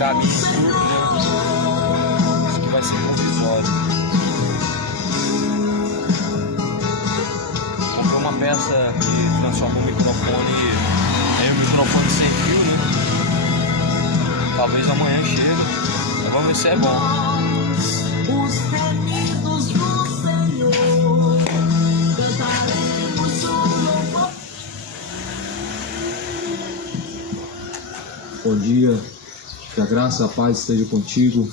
caminho curto, né? Isso que vai ser provisório. Comprei uma peça que transforma o microfone em um microfone sem fio, né? Talvez amanhã chegue. Vamos ver se é bom. Os remidos do Senhor, cantaremos o louvor. Bom dia, que a graça e a paz esteja contigo.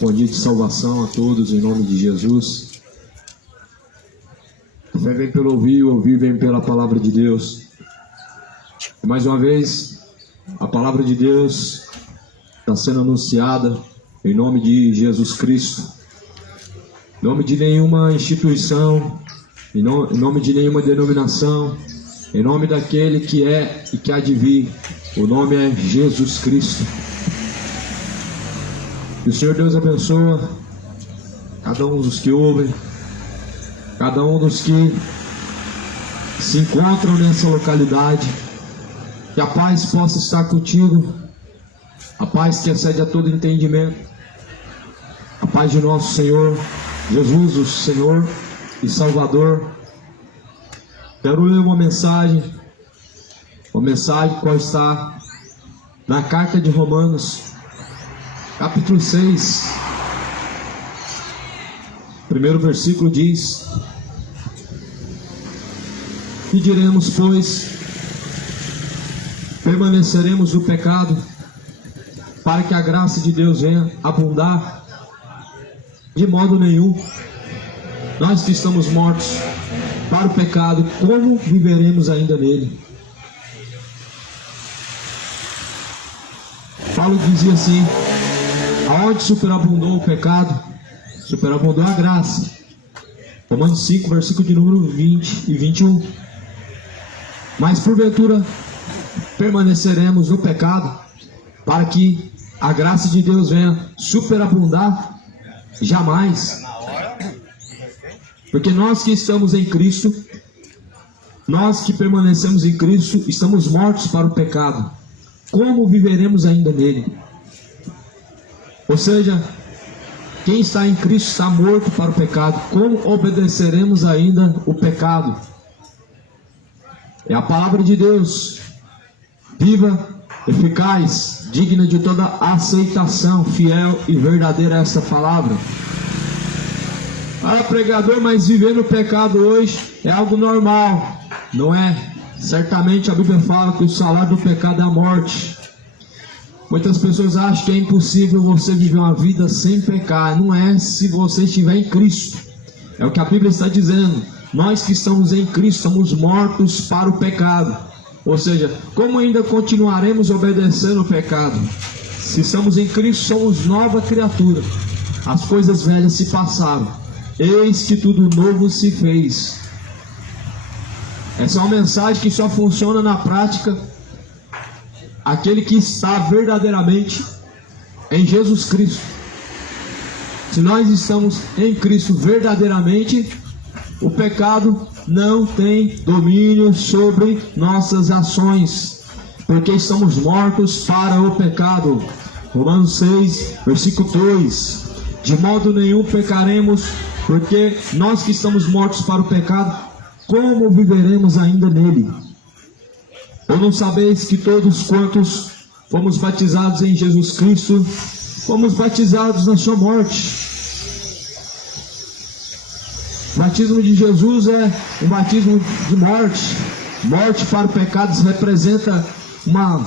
Bom dia de salvação a todos, em nome de Jesus. A fé vem pelo ouvir, o ouvir vem pela palavra de Deus. E mais uma vez, a palavra de Deus está sendo anunciada em nome de Jesus Cristo. Em nome de nenhuma instituição, em nome de nenhuma denominação, em nome daquele que é e que há de vir. O nome é Jesus Cristo. Que o Senhor Deus abençoe cada um dos que ouvem, cada um dos que se encontram nessa localidade. Que a paz possa estar contigo, a paz que excede a todo entendimento, a paz de nosso Senhor Jesus, o Senhor e Salvador. Quero ler uma mensagem qual está na carta de Romanos, capítulo 6, primeiro versículo diz: que diremos, pois? Permaneceremos no pecado para que a graça de Deus venha abundar? De modo nenhum. Nós que estamos mortos para o pecado, como viveremos ainda nele? Paulo dizia assim: aonde superabundou o pecado, superabundou a graça. Romanos 5, versículo de número 20 e 21. Mas porventura permaneceremos no pecado para que a graça de Deus venha superabundar? Jamais. Porque nós que estamos em Cristo, nós que permanecemos em Cristo, estamos mortos para o pecado. Como viveremos ainda nele? Ou seja, quem está em Cristo está morto para o pecado. Como obedeceremos ainda o pecado? É a palavra de Deus, viva, eficaz, digna de toda aceitação, fiel e verdadeira essa palavra. Ah, pregador, mas viver no pecado hoje é algo normal. Não é? Certamente a Bíblia fala que o salário do pecado é a morte. Muitas pessoas acham que é impossível você viver uma vida sem pecar. Não é, se você estiver em Cristo. É o que a Bíblia está dizendo. Nós que estamos em Cristo somos mortos para o pecado. Ou seja, como ainda continuaremos obedecendo o pecado? Se estamos em Cristo, somos nova criatura. As coisas velhas se passaram, eis que tudo novo se fez. Essa é uma mensagem que só funciona na prática aquele que está verdadeiramente em Jesus Cristo. Se nós estamos em Cristo verdadeiramente, o pecado não tem domínio sobre nossas ações, porque estamos mortos para o pecado. Romanos 6, versículo 2: de modo nenhum pecaremos, porque nós que estamos mortos para o pecado, como viveremos ainda nele? Ou não sabeis que todos quantos fomos batizados em Jesus Cristo, fomos batizados na sua morte? O batismo de Jesus é um batismo de morte. Morte para o pecado representa uma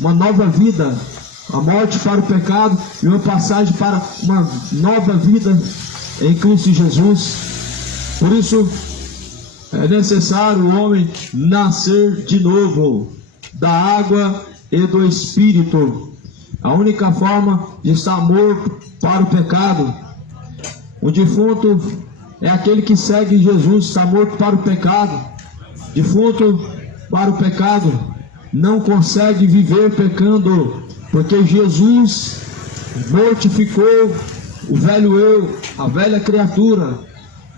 nova vida. A morte para o pecado e uma passagem para uma nova vida em Cristo Jesus. Por isso é necessário o homem nascer de novo da água e do Espírito. A única forma de estar morto para o pecado. O defunto é aquele que segue Jesus, está morto para o pecado. Defunto para o pecado não consegue viver pecando, porque Jesus mortificou o velho eu, a velha criatura.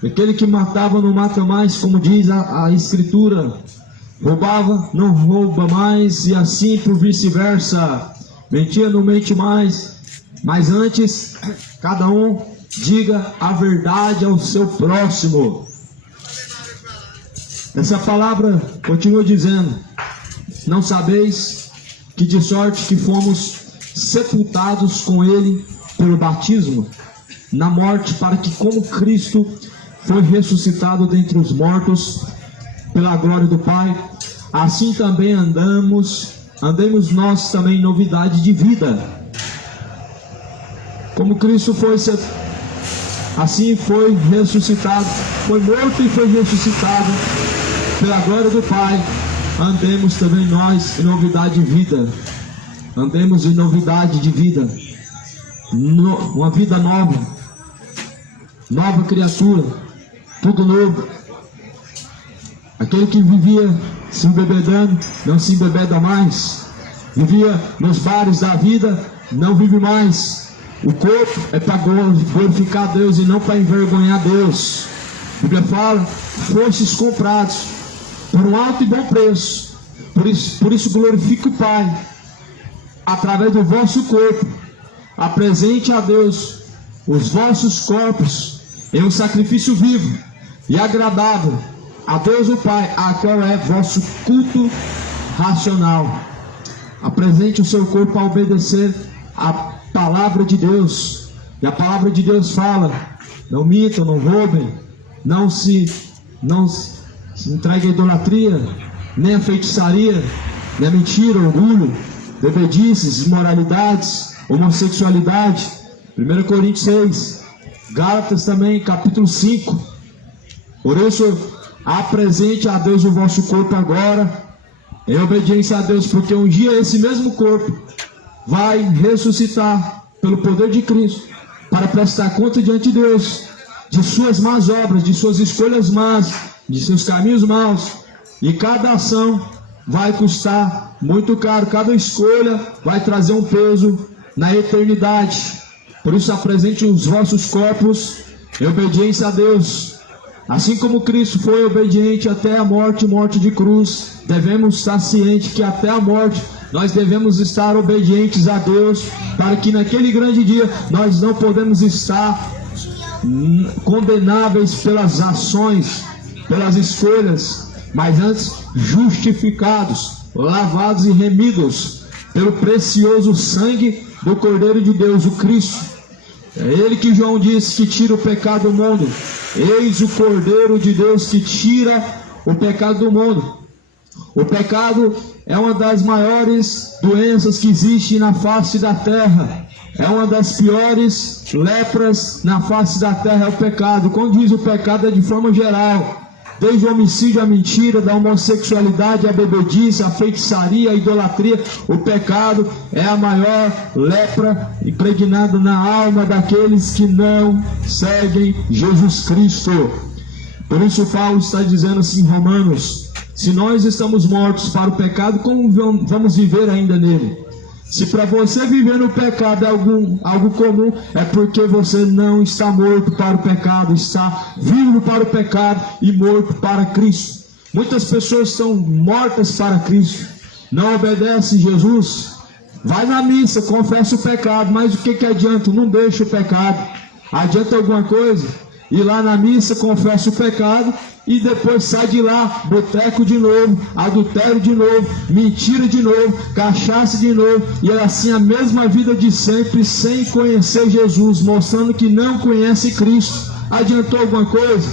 Aquele que matava não mata mais, como diz a Escritura. Roubava, não rouba mais, e assim por vice-versa. Mentira não mente mais, mas antes, cada um diga a verdade ao seu próximo. Essa palavra continua dizendo: não sabeis que de sorte que fomos sepultados com ele pelo batismo na morte, para que como Cristo foi ressuscitado dentre os mortos pela glória do Pai, assim também andemos nós também em novidade de vida. Como Cristo foi assim foi ressuscitado, foi morto e foi ressuscitado pela glória do Pai, andemos também nós em novidade de vida. Andemos em novidade de vida, uma vida nova, nova criatura, tudo novo. Aquele que vivia se embebedando, não se embebeda mais. Vivia nos bares da vida, não vive mais. O corpo é para glorificar a Deus e não para envergonhar Deus. A Bíblia fala: fostes comprados por um alto e bom preço. Por isso glorifique o Pai através do vosso corpo. Apresente a Deus os vossos corpos em um sacrifício vivo e agradável a Deus o Pai, a qual é vosso culto racional. Apresente o seu corpo a obedecer a palavra de Deus. E a palavra de Deus fala: não mintam, não roubem, não se entreguem à idolatria, nem a feitiçaria, nem a mentira, orgulho, bebedices, imoralidades, homossexualidade. 1 Coríntios 6, Gálatas também, capítulo 5. Por isso, apresente a Deus o vosso corpo agora, em obediência a Deus, porque um dia esse mesmo corpo vai ressuscitar pelo poder de Cristo, para prestar conta diante de Deus de suas más obras, de suas escolhas más, de seus caminhos maus. E cada ação vai custar muito caro, cada escolha vai trazer um peso na eternidade. Por isso, apresente os vossos corpos em obediência a Deus. Assim como Cristo foi obediente até a morte, morte de cruz, devemos estar cientes que até a morte nós devemos estar obedientes a Deus, para que naquele grande dia nós não podemos estar condenáveis pelas ações, pelas escolhas, mas antes justificados, lavados e remidos pelo precioso sangue do Cordeiro de Deus, o Cristo. É Ele que João disse que tira o pecado do mundo. Eis o Cordeiro de Deus que tira o pecado do mundo. O pecado é uma das maiores doenças que existe na face da terra. É uma das piores lepras na face da terra, é o pecado. Quando diz o pecado, é de forma geral. Desde o homicídio, a mentira, da homossexualidade, a bebedice, a feitiçaria, a idolatria. O pecado é a maior lepra impregnada na alma daqueles que não seguem Jesus Cristo. Por isso Paulo está dizendo assim em Romanos: se nós estamos mortos para o pecado, como vamos viver ainda nele? Se para você viver no pecado é algo comum, é porque você não está morto para o pecado, está vivo para o pecado e morto para Cristo. Muitas pessoas estão mortas para Cristo, não obedecem Jesus, vai na missa, confessa o pecado, mas o que adianta? Não deixa o pecado. Adianta alguma coisa? Ir lá na missa, confessa o pecado e depois sai de lá, boteco de novo, adultério de novo, mentira de novo, cachaça de novo, e é assim a mesma vida de sempre, sem conhecer Jesus, mostrando que não conhece Cristo. Adiantou alguma coisa?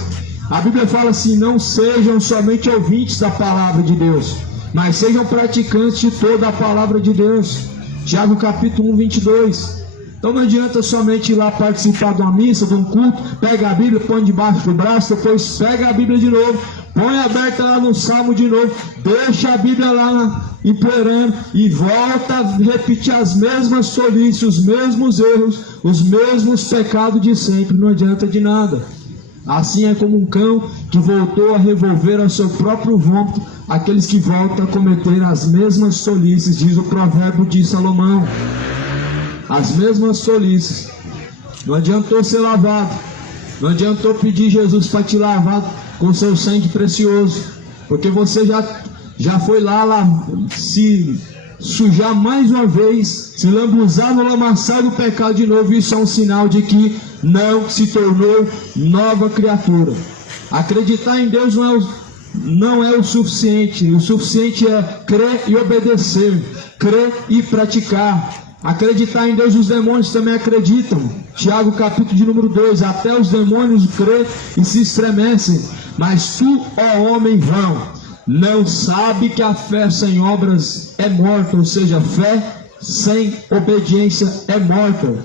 A Bíblia fala assim: não sejam somente ouvintes da palavra de Deus, mas sejam praticantes de toda a palavra de Deus. Tiago capítulo 1, 22. Então não adianta somente ir lá participar de uma missa, de um culto, pega a Bíblia, põe debaixo do braço, depois pega a Bíblia de novo, põe aberta lá no Salmo de novo, deixa a Bíblia lá implorando e volta a repetir as mesmas tolices, os mesmos erros, os mesmos pecados de sempre. Não adianta de nada. Assim é como um cão que voltou a revolver ao seu próprio vômito aqueles que voltam a cometer as mesmas tolices, diz o provérbio de Salomão. As mesmas tolices. Não adiantou ser lavado, não adiantou pedir Jesus para te lavar com seu sangue precioso, porque você já foi lá se sujar mais uma vez, se lambuzar no lamaçal do pecado de novo, isso é um sinal de que não se tornou nova criatura. Acreditar em Deus não é o suficiente é crer e obedecer, crer e praticar. Acreditar em Deus, os demônios também acreditam. Tiago capítulo de número 2, até os demônios creem e se estremecem. Mas tu, ó homem vão, não sabe que a fé sem obras é morta, ou seja, a fé sem obediência é morta.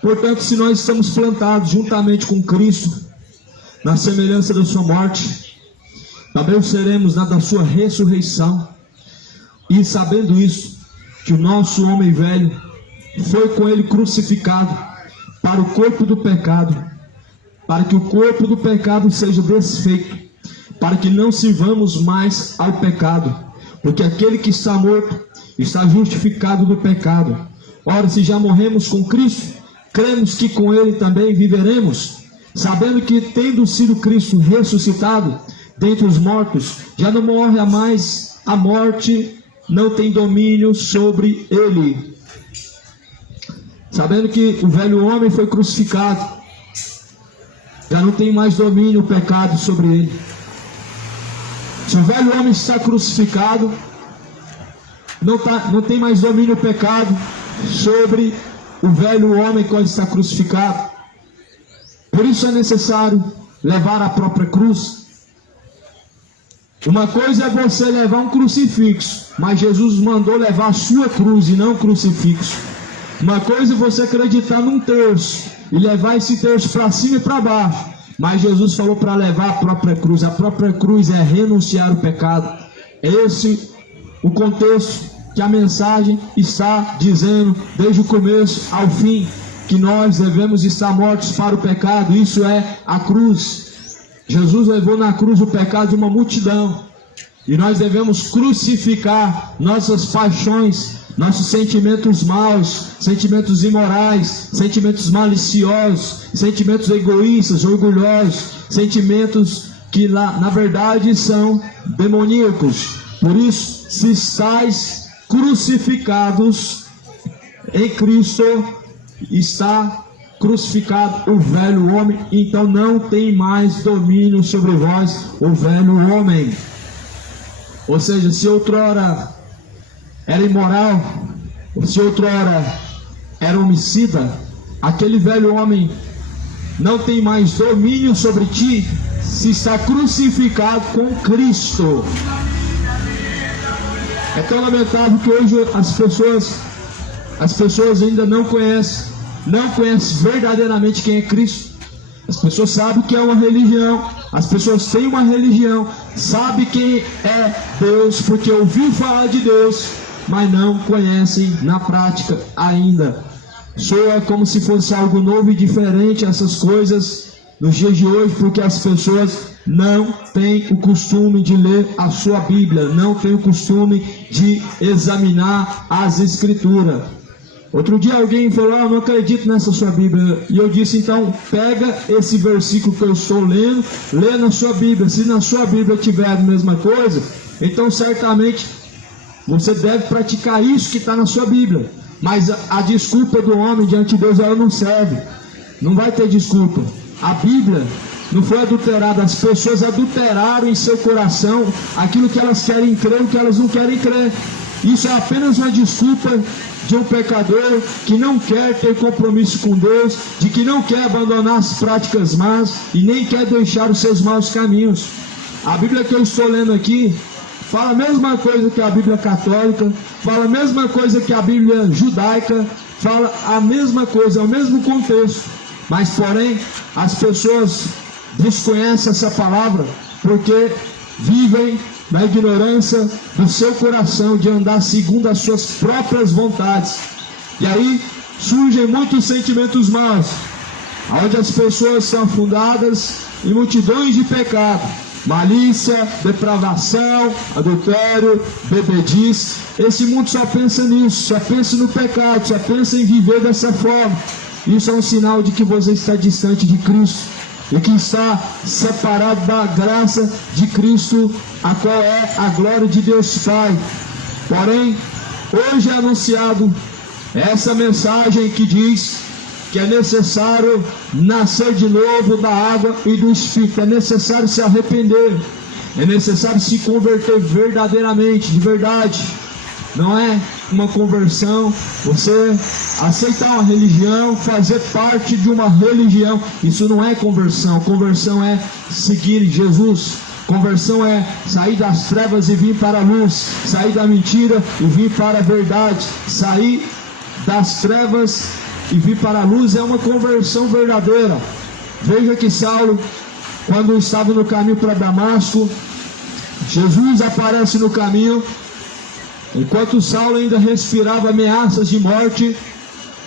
Portanto, se nós estamos plantados juntamente com Cristo, na semelhança da sua morte, também seremos na da sua ressurreição. E sabendo isso, que o nosso homem velho foi com ele crucificado para o corpo do pecado, para que o corpo do pecado seja desfeito, para que não sirvamos mais ao pecado, porque aquele que está morto está justificado do pecado. Ora, se já morremos com Cristo, cremos que com ele também viveremos, sabendo que, tendo sido Cristo ressuscitado dentre os mortos, já não morre mais, a morte não tem domínio sobre ele. Sabendo que o velho homem foi crucificado, já não tem mais domínio o pecado sobre ele. Se o velho homem está crucificado, não tem mais domínio o pecado sobre o velho homem quando está crucificado. Por isso é necessário levar a própria cruz. Uma coisa é você levar um crucifixo, mas Jesus mandou levar a sua cruz e não o crucifixo. Uma coisa é você acreditar num terço e levar esse terço para cima e para baixo, mas Jesus falou para levar a própria cruz. A própria cruz é renunciar o pecado. É esse o contexto que a mensagem está dizendo desde o começo ao fim, que nós devemos estar mortos para o pecado. Isso é a cruz. Jesus levou na cruz o pecado de uma multidão, e nós devemos crucificar nossas paixões, nossos sentimentos maus, sentimentos imorais, sentimentos maliciosos, sentimentos egoístas, orgulhosos, sentimentos que na verdade são demoníacos. Por isso, se estáis crucificados em Cristo, está crucificado o velho homem, então não tem mais domínio sobre vós o velho homem. Ou seja, se outrora era imoral, ou se outrora era homicida, aquele velho homem não tem mais domínio sobre ti, se está crucificado com Cristo. É tão lamentável que hoje as pessoas ainda não conhecem verdadeiramente quem é Cristo. As pessoas sabem que é uma religião, as pessoas têm uma religião, sabem quem é Deus, porque ouviu falar de Deus, mas não conhecem na prática ainda. Soa como se fosse algo novo e diferente essas coisas nos dias de hoje, porque as pessoas não têm o costume de ler a sua Bíblia, não têm o costume de examinar as Escrituras. Outro dia alguém falou: eu não acredito nessa sua Bíblia. E eu disse: então pega esse versículo que eu estou lendo, lê na sua Bíblia. Se na sua Bíblia tiver a mesma coisa, então certamente você deve praticar isso que está na sua Bíblia. Mas a desculpa do homem diante de Deus, ela não serve. Não vai ter desculpa. A Bíblia não foi adulterada. As pessoas adulteraram em seu coração aquilo que elas querem crer e o que elas não querem crer. Isso é apenas uma desculpa de um pecador que não quer ter compromisso com Deus, de que não quer abandonar as práticas más e nem quer deixar os seus maus caminhos. A Bíblia que eu estou lendo aqui fala a mesma coisa que a Bíblia católica, fala a mesma coisa que a Bíblia judaica, fala a mesma coisa, é o mesmo contexto, mas porém as pessoas desconhecem essa palavra porque vivem na ignorância do seu coração de andar segundo as suas próprias vontades. E aí surgem muitos sentimentos maus, onde as pessoas são afundadas em multidões de pecado: malícia, depravação, adultério, bebedice. Esse mundo só pensa nisso, só pensa no pecado, só pensa em viver dessa forma. Isso é um sinal de que você está distante de Cristo e que está separado da graça de Cristo, a qual é a glória de Deus Pai. Porém, hoje é anunciado essa mensagem que diz que é necessário nascer de novo da água e do Espírito, é necessário se arrepender, é necessário se converter verdadeiramente, de verdade. Não é uma conversão, você aceitar uma religião, fazer parte de uma religião, isso não é conversão. Conversão é seguir Jesus. Conversão é sair das trevas e vir para a luz, sair da mentira e vir para a verdade, sair das trevas e vir para a luz é uma conversão verdadeira. Veja que Saulo, quando estava no caminho para Damasco, Jesus aparece no caminho, enquanto Saulo ainda respirava ameaças de morte,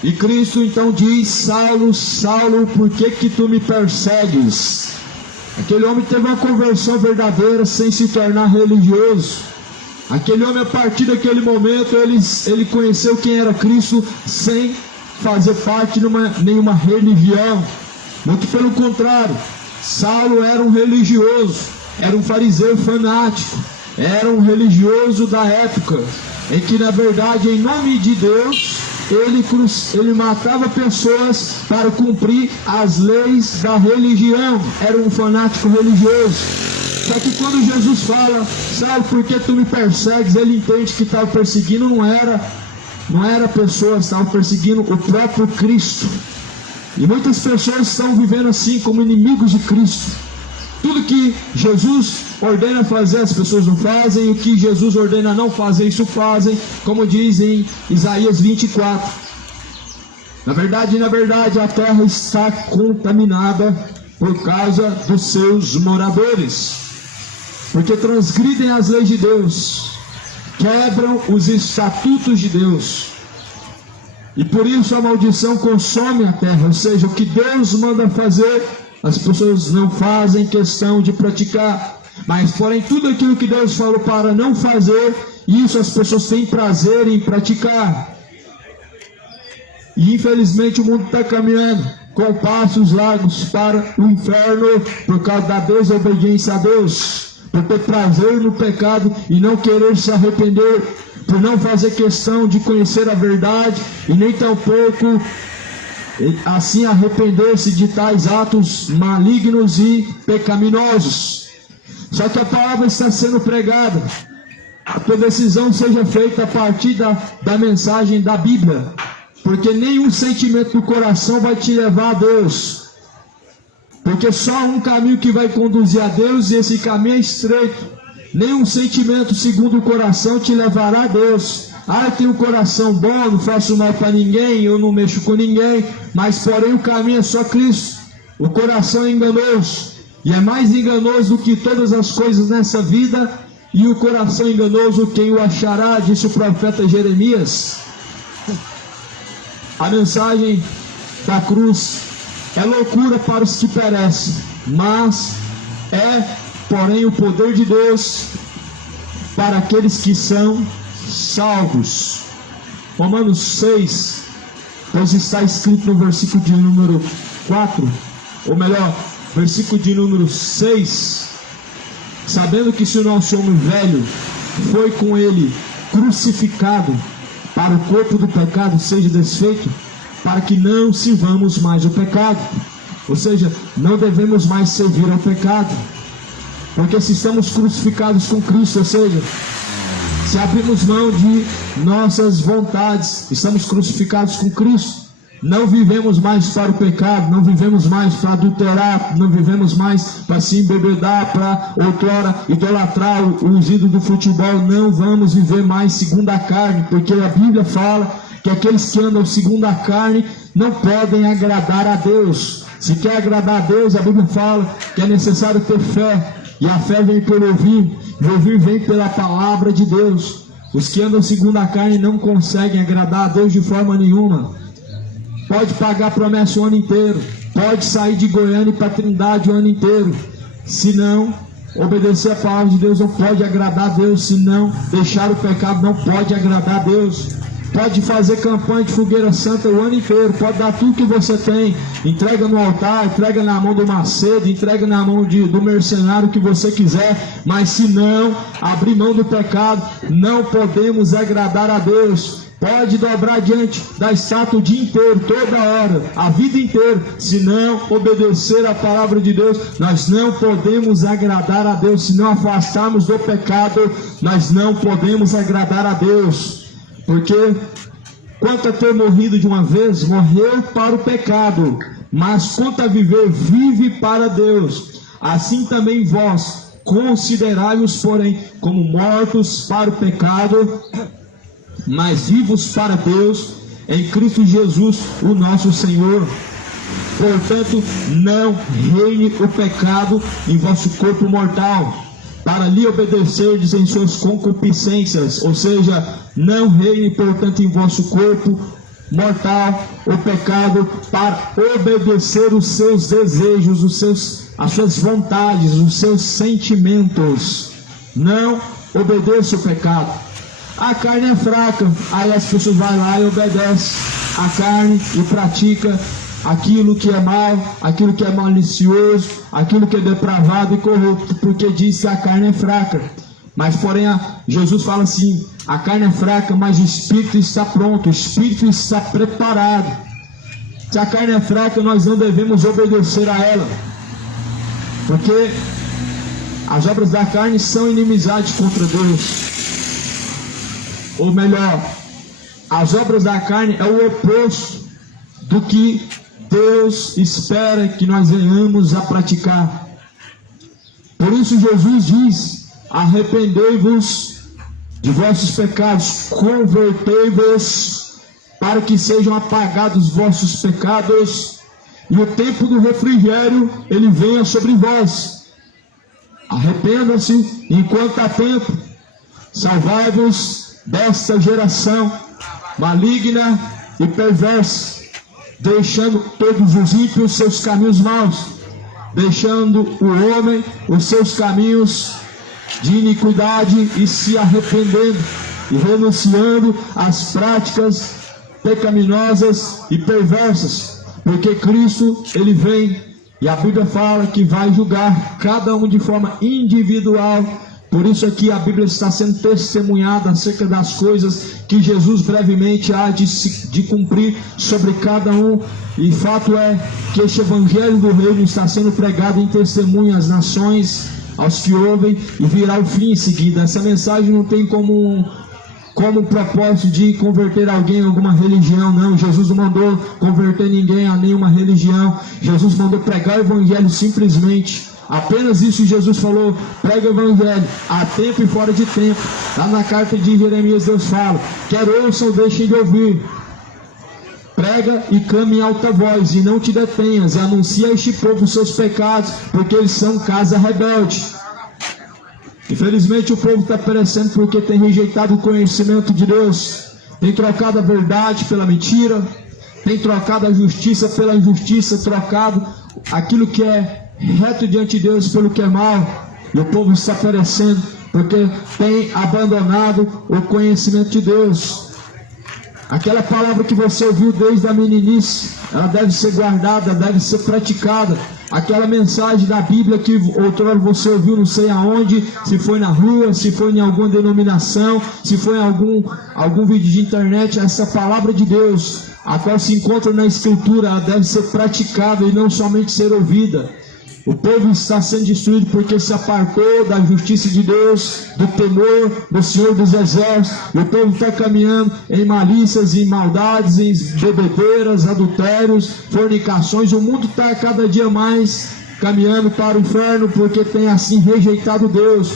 e Cristo então diz: Saulo, Saulo, por que tu me persegues? Aquele homem teve uma conversão verdadeira sem se tornar religioso. Aquele homem, a partir daquele momento, ele conheceu quem era Cristo sem fazer parte de nenhuma religião. Muito pelo contrário, Saulo era um religioso, era um fariseu fanático, era um religioso da época, em que na verdade, em nome de Deus, ele matava pessoas para cumprir as leis da religião. Era um fanático religioso. Só que quando Jesus fala: Saulo, por que tu me persegues? Ele entende que estava perseguindo não era pessoas, estava perseguindo o próprio Cristo. E muitas pessoas estão vivendo assim, como inimigos de Cristo. Tudo que Jesus ordena fazer, as pessoas não fazem. O que Jesus ordena não fazer, isso fazem. Como diz em Isaías 24. Na verdade, a terra está contaminada por causa dos seus moradores. Porque transgridem as leis de Deus, quebram os estatutos de Deus. E por isso a maldição consome a terra. Ou seja, o que Deus manda fazer, as pessoas não fazem questão de praticar. Mas porém tudo aquilo que Deus falou para não fazer, isso as pessoas têm prazer em praticar. E infelizmente o mundo está caminhando com passos largos para o inferno por causa da desobediência a Deus, por ter prazer no pecado e não querer se arrepender, por não fazer questão de conhecer a verdade e nem tampouco assim arrepender-se de tais atos malignos e pecaminosos. Só que a palavra está sendo pregada, a tua decisão seja feita a partir da mensagem da Bíblia, porque nenhum sentimento do coração vai te levar a Deus, porque só um caminho que vai conduzir a Deus, e esse caminho é estreito. Nenhum sentimento segundo o coração te levará a Deus. Eu tenho um coração bom, não faço mal para ninguém, eu não mexo com ninguém, mas porém o caminho é só Cristo. O coração é enganoso, e é mais enganoso do que todas as coisas nessa vida, e o coração enganoso quem o achará, disse o profeta Jeremias. A mensagem da cruz é loucura para os que perecem, mas porém o poder de Deus para aqueles que são salvos. Romanos 6, pois está escrito no versículo de número 4, ou melhor, versículo de número 6, sabendo que se o nosso homem velho foi com ele crucificado, para o corpo do pecado seja desfeito, para que não sirvamos mais o pecado. Ou seja, não devemos mais servir ao pecado, porque se estamos crucificados com Cristo, ou seja, se abrimos mão de nossas vontades, estamos crucificados com Cristo. Não vivemos mais para o pecado, não vivemos mais para adulterar, não vivemos mais para se embebedar, para outrora idolatrar os ídolos do futebol. Não vamos viver mais segundo a carne, porque a Bíblia fala que aqueles que andam segundo a carne não podem agradar a Deus. Se quer agradar a Deus, a Bíblia fala que é necessário ter fé, e a fé vem pelo ouvir, e o ouvir vem pela palavra de Deus. Os que andam segundo a carne não conseguem agradar a Deus de forma nenhuma. Pode pagar a promessa o ano inteiro, pode sair de Goiânia para Trindade o ano inteiro, se não obedecer a palavra de Deus, não pode agradar a Deus. Se não deixar o pecado, não pode agradar a Deus. pode fazer campanha de fogueira santa o ano inteiro, pode dar tudo que você tem, entrega no altar, entrega na mão do Macedo, entrega na mão do mercenário que você quiser, mas se não abrir mão do pecado, não podemos agradar a Deus. Pode dobrar diante da estátua o dia inteiro, toda hora, a vida inteira. Se não obedecer a palavra de Deus, nós não podemos agradar a Deus. Se não afastarmos do pecado, nós não podemos agradar a Deus. Porque quanto a ter morrido de uma vez, morreu para o pecado. Mas quanto a viver, vive para Deus. Assim também vós, considerai-os, porém, como mortos para o pecado, mas vivos para Deus, em Cristo Jesus, o nosso Senhor. Portanto, não reine o pecado em vosso corpo mortal, para lhe obedecerdes em suas concupiscências. Ou seja, não reine, portanto, em vosso corpo mortal o pecado, para obedecer os seus desejos, as suas vontades, os seus sentimentos. Não obedeça o pecado. A carne é fraca, aí as pessoas vão lá e obedecem a carne e pratica aquilo que é mal, aquilo que é malicioso, aquilo que é depravado e corrupto, porque diz que a carne é fraca. Mas porém Jesus fala assim, a carne é fraca, mas o Espírito está pronto, o Espírito está preparado. Se a carne é fraca, nós não devemos obedecer a ela, porque as obras da carne são inimizade contra Deus. Ou melhor, as obras da carne é o oposto do que Deus espera que nós venhamos a praticar. Por isso Jesus diz, arrependei-vos de vossos pecados, convertei-vos para que sejam apagados vossos pecados, e o tempo do refrigério ele venha sobre vós. Arrependam-se enquanto há tempo, salvai-vos desta geração maligna e perversa, deixando todos os ímpios seus caminhos maus, deixando o homem os seus caminhos de iniquidade e se arrependendo e renunciando às práticas pecaminosas e perversas, porque Cristo ele vem e a Bíblia fala que vai julgar cada um de forma individual. Por isso aqui a Bíblia está sendo testemunhada acerca das coisas que Jesus brevemente há de cumprir sobre cada um. E fato é que este Evangelho do Reino está sendo pregado em testemunho às nações, aos que ouvem, e virá o fim em seguida. Essa mensagem não tem como propósito de converter alguém a alguma religião, não. Jesus não mandou converter ninguém a nenhuma religião. Jesus mandou pregar o Evangelho simplesmente. Apenas isso Jesus falou, prega o Evangelho, a tempo e fora de tempo. Lá na carta de Jeremias Deus fala, quer ouçam ou deixem de ouvir. Prega e clame em alta voz, e não te detenhas, e anuncia a este povo os seus pecados, porque eles são casa rebelde. Infelizmente o povo está perecendo porque tem rejeitado o conhecimento de Deus, tem trocado a verdade pela mentira, tem trocado a justiça pela injustiça, trocado aquilo que é reto diante de Deus pelo que é mal, e o povo está perecendo porque tem abandonado o conhecimento de Deus. Aquela palavra que você ouviu desde a meninice, ela deve ser guardada, deve ser praticada. Aquela mensagem da Bíblia que outrora você ouviu não sei aonde, se foi na rua, se foi em alguma denominação, se foi em algum vídeo de internet, essa palavra de Deus, a qual se encontra na Escritura, ela deve ser praticada e não somente ser ouvida. O povo está sendo destruído porque se apartou da justiça de Deus, do temor do Senhor dos Exércitos. E o povo está caminhando em malícias, em maldades, em bebedeiras, adultérios, fornicações. O mundo está cada dia mais caminhando para o inferno porque tem assim rejeitado Deus.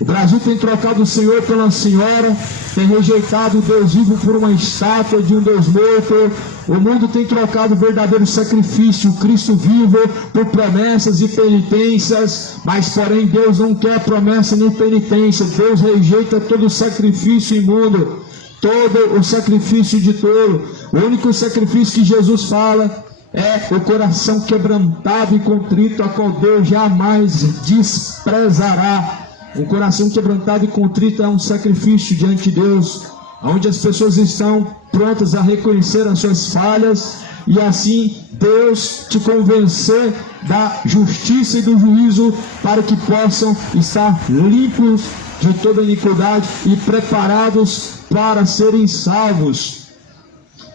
O Brasil tem trocado o Senhor pela senhora, tem rejeitado o Deus vivo por uma estátua de um Deus morto. O mundo tem trocado o verdadeiro sacrifício, o Cristo vivo, por promessas e penitências, mas porém Deus não quer promessa nem penitência. Deus rejeita todo o sacrifício imundo, todo o sacrifício de tolo. O único sacrifício que Jesus fala é o coração quebrantado e contrito, a qual Deus jamais desprezará. Um coração quebrantado e contrito é um sacrifício diante de Deus, onde as pessoas estão prontas a reconhecer as suas falhas e assim Deus te convencer da justiça e do juízo para que possam estar limpos de toda iniquidade e preparados para serem salvos.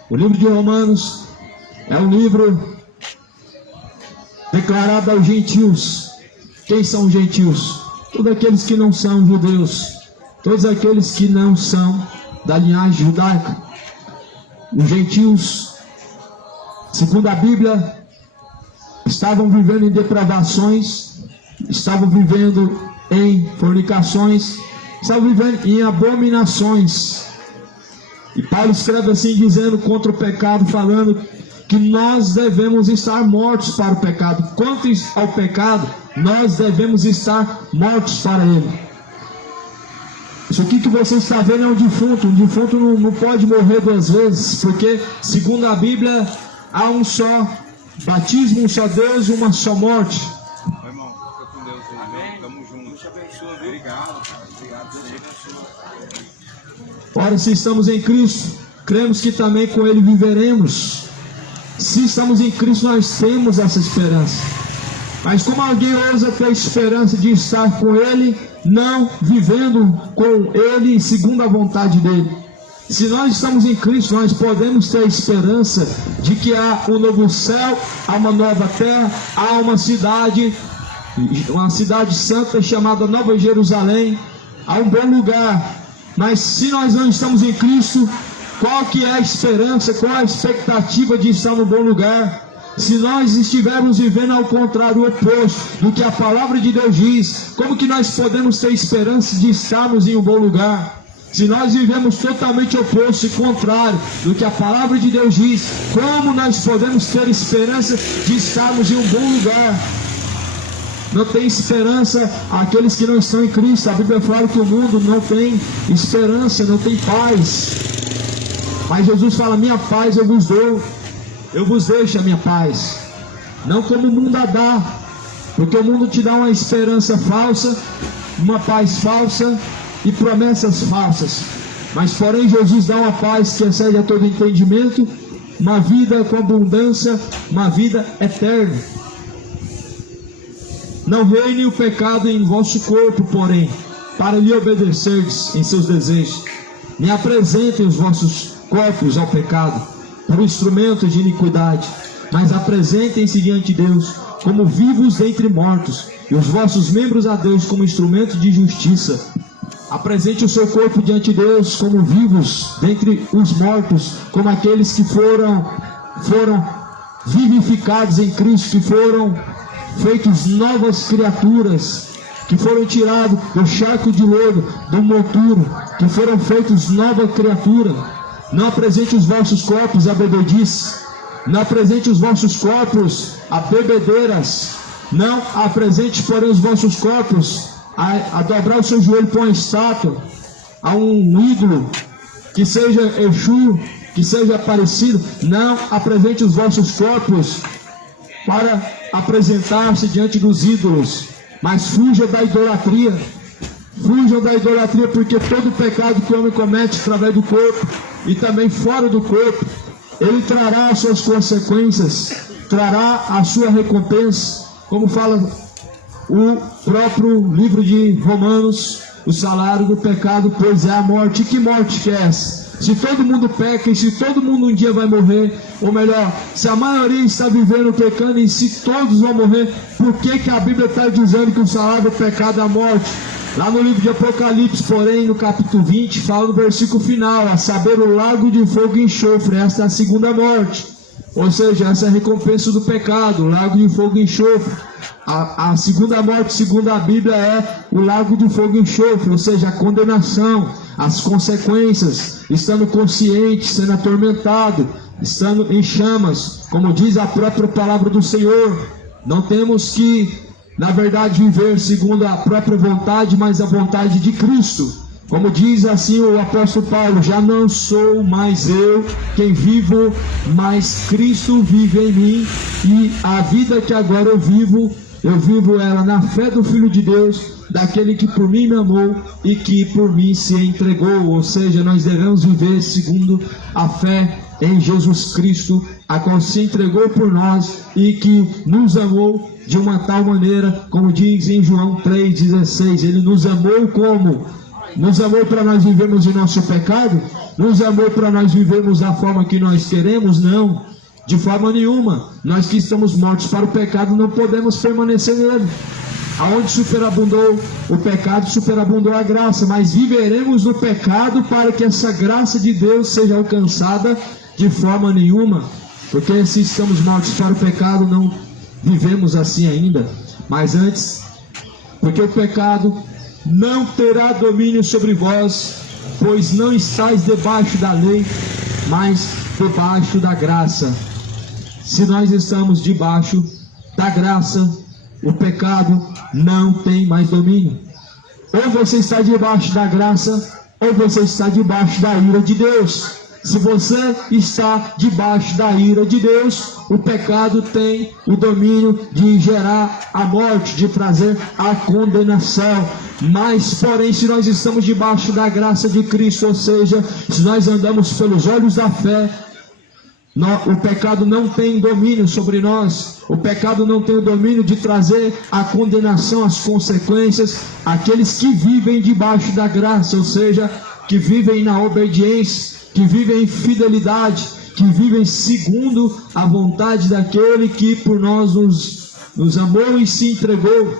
O livro de Romanos é um livro declarado aos gentios. Quem são os gentios? Todos aqueles que não são judeus, todos aqueles que não são da linhagem judaica. Os gentios, segundo a Bíblia, estavam vivendo em depravações, estavam vivendo em fornicações, estavam vivendo em abominações. E Paulo escreve assim, dizendo contra o pecado, falando que nós devemos estar mortos para o pecado. Quanto ao pecado, nós devemos estar mortos para ele. Isso aqui que você está vendo é um defunto. Um defunto não pode morrer duas vezes, porque, segundo a Bíblia, há um só batismo, um só Deus e uma só morte. Oi, irmão, fica com Deus aí. Amém. Tamo junto. Deus te abençoe, viu? Obrigado, cara. Obrigado, Deus te abençoe. Ora, se estamos em Cristo, cremos que também com Ele viveremos. Se estamos em Cristo, nós temos essa esperança. Mas como alguém ousa ter esperança de estar com Ele, não vivendo com Ele segundo a vontade dEle? Se nós estamos em Cristo, nós podemos ter a esperança de que há um novo céu, há uma nova terra, há uma cidade santa chamada Nova Jerusalém, há um bom lugar. Mas se nós não estamos em Cristo, qual que é a esperança, qual a expectativa de estar no bom lugar? Se nós estivermos vivendo ao contrário, o oposto do que a palavra de Deus diz, como que nós podemos ter esperança de estarmos em um bom lugar? Se nós vivemos totalmente oposto e contrário do que a palavra de Deus diz, como nós podemos ter esperança de estarmos em um bom lugar? Não tem esperança aqueles que não estão em Cristo. A Bíblia fala que o mundo não tem esperança, não tem paz. Mas Jesus fala, minha paz eu vos dou, eu vos deixo a minha paz. Não como o mundo a dá, porque o mundo te dá uma esperança falsa, uma paz falsa e promessas falsas. Mas porém Jesus dá uma paz que excede a todo entendimento, uma vida com abundância, uma vida eterna. Não reine o pecado em vosso corpo, porém, para lhe obedecerdes em seus desejos. Nem apresentem os vossos corpos ao pecado, por instrumento de iniquidade, mas apresentem-se diante de Deus como vivos dentre mortos, e os vossos membros a Deus como instrumento de justiça. Apresente o seu corpo diante de Deus como vivos dentre os mortos, como aqueles que foram vivificados em Cristo, que foram feitos novas criaturas, que foram tirados do charco de lodo, do monturo, que foram feitos nova criatura. Não apresente os vossos corpos a bebedice, não apresente os vossos corpos a bebedeiras, não apresente, porém, os vossos corpos a dobrar o seu joelho para uma estátua, a um ídolo, que seja Exu, que seja parecido. Não apresente os vossos corpos para apresentar-se diante dos ídolos, mas fujam da idolatria. Fujam da idolatria, porque todo pecado que o homem comete através do corpo e também fora do corpo, ele trará as suas consequências, trará a sua recompensa, como fala o próprio livro de Romanos: o salário do pecado, pois é a morte. E que morte que é essa? Se todo mundo peca e se todo mundo um dia vai morrer, ou melhor, se a maioria está vivendo pecando e se todos vão morrer, por que a Bíblia está dizendo que o salário do pecado é a morte? Lá no livro de Apocalipse, porém, no capítulo 20, fala no versículo final, a saber, o lago de fogo e enxofre, esta é a segunda morte. Ou seja, essa é a recompensa do pecado, o lago de fogo e enxofre. A segunda morte, segundo a Bíblia, é o lago de fogo e enxofre, ou seja, a condenação, as consequências, estando consciente, sendo atormentado, estando em chamas, como diz a própria palavra do Senhor. Não temos que, na verdade, viver segundo a própria vontade, mas a vontade de Cristo. Como diz assim o apóstolo Paulo, já não sou mais eu quem vivo, mas Cristo vive em mim, e a vida que agora eu vivo, eu vivo ela na fé do Filho de Deus, daquele que por mim me amou e que por mim se entregou. Ou seja, nós devemos viver segundo a fé em Jesus Cristo, a qual se entregou por nós e que nos amou de uma tal maneira, como diz em João 3,16, Ele nos amou como? Nos amou para nós vivermos em nosso pecado? Nos amou para nós vivermos da forma que nós queremos? Não, de forma nenhuma. Nós que estamos mortos para o pecado não podemos permanecer nele. Aonde superabundou o pecado, superabundou a graça, mas viveremos no pecado para que essa graça de Deus seja alcançada? De forma nenhuma, porque se estamos mortos para o pecado, não vivemos assim ainda. Mas antes, porque o pecado não terá domínio sobre vós, pois não estáis debaixo da lei, mas debaixo da graça. Se nós estamos debaixo da graça, o pecado não tem mais domínio. Ou você está debaixo da graça, ou você está debaixo da ira de Deus. Se você está debaixo da ira de Deus, o pecado tem o domínio de gerar a morte, de trazer a condenação. Mas, porém, se nós estamos debaixo da graça de Cristo, ou seja, se nós andamos pelos olhos da fé, o pecado não tem domínio sobre nós. O pecado não tem o domínio de trazer a condenação, as consequências. Aqueles que vivem debaixo da graça, ou seja, que vivem na obediência, que vivem em fidelidade, que vivem segundo a vontade daquele que por nós nos amou e se entregou.